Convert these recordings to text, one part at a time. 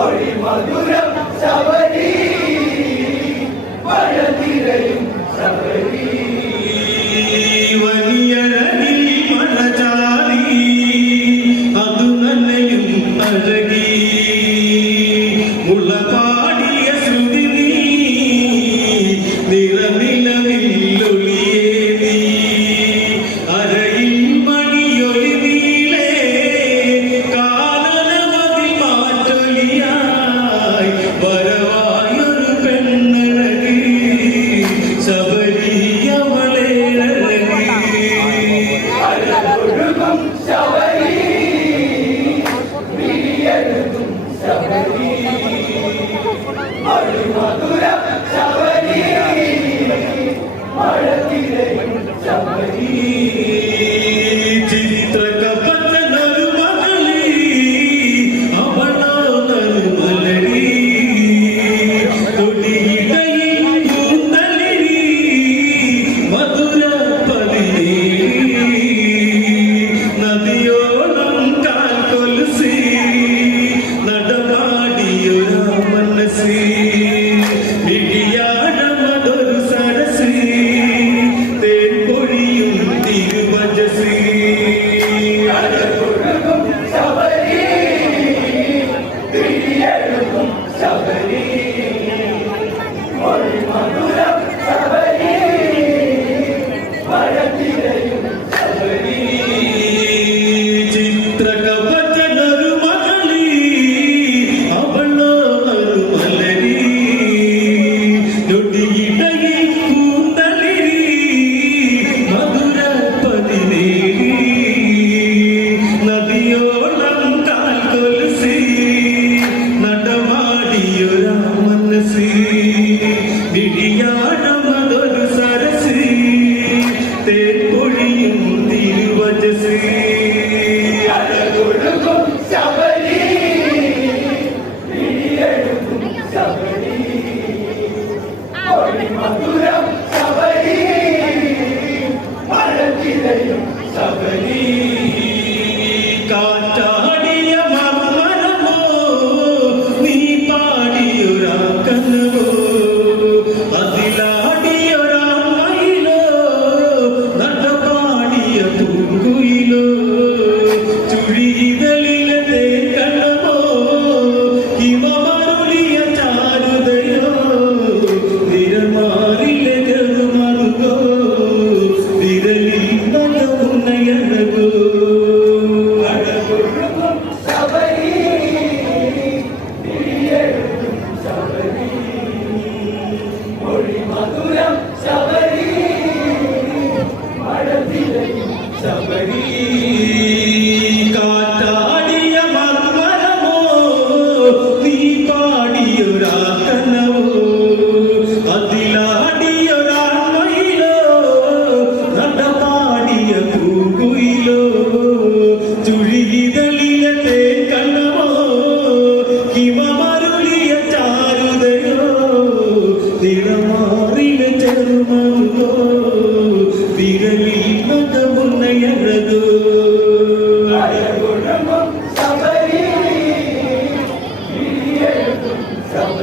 മൊഴി മധുരം ശബരി മധുരം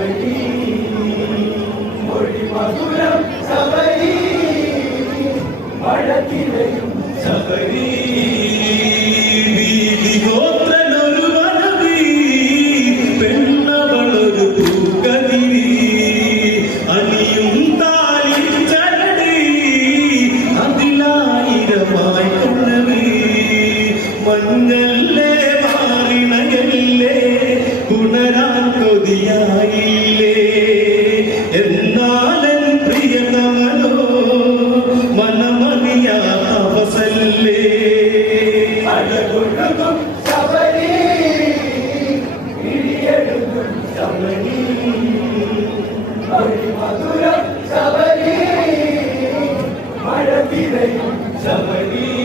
ശബരി തുടരാൻ കൊതിയായില്ലേ എന്നാലൻ പ്രിയതമനോ മനമതിയാത്ത അവസല്ലേ ശബരി മഴ തിരയും ശബരി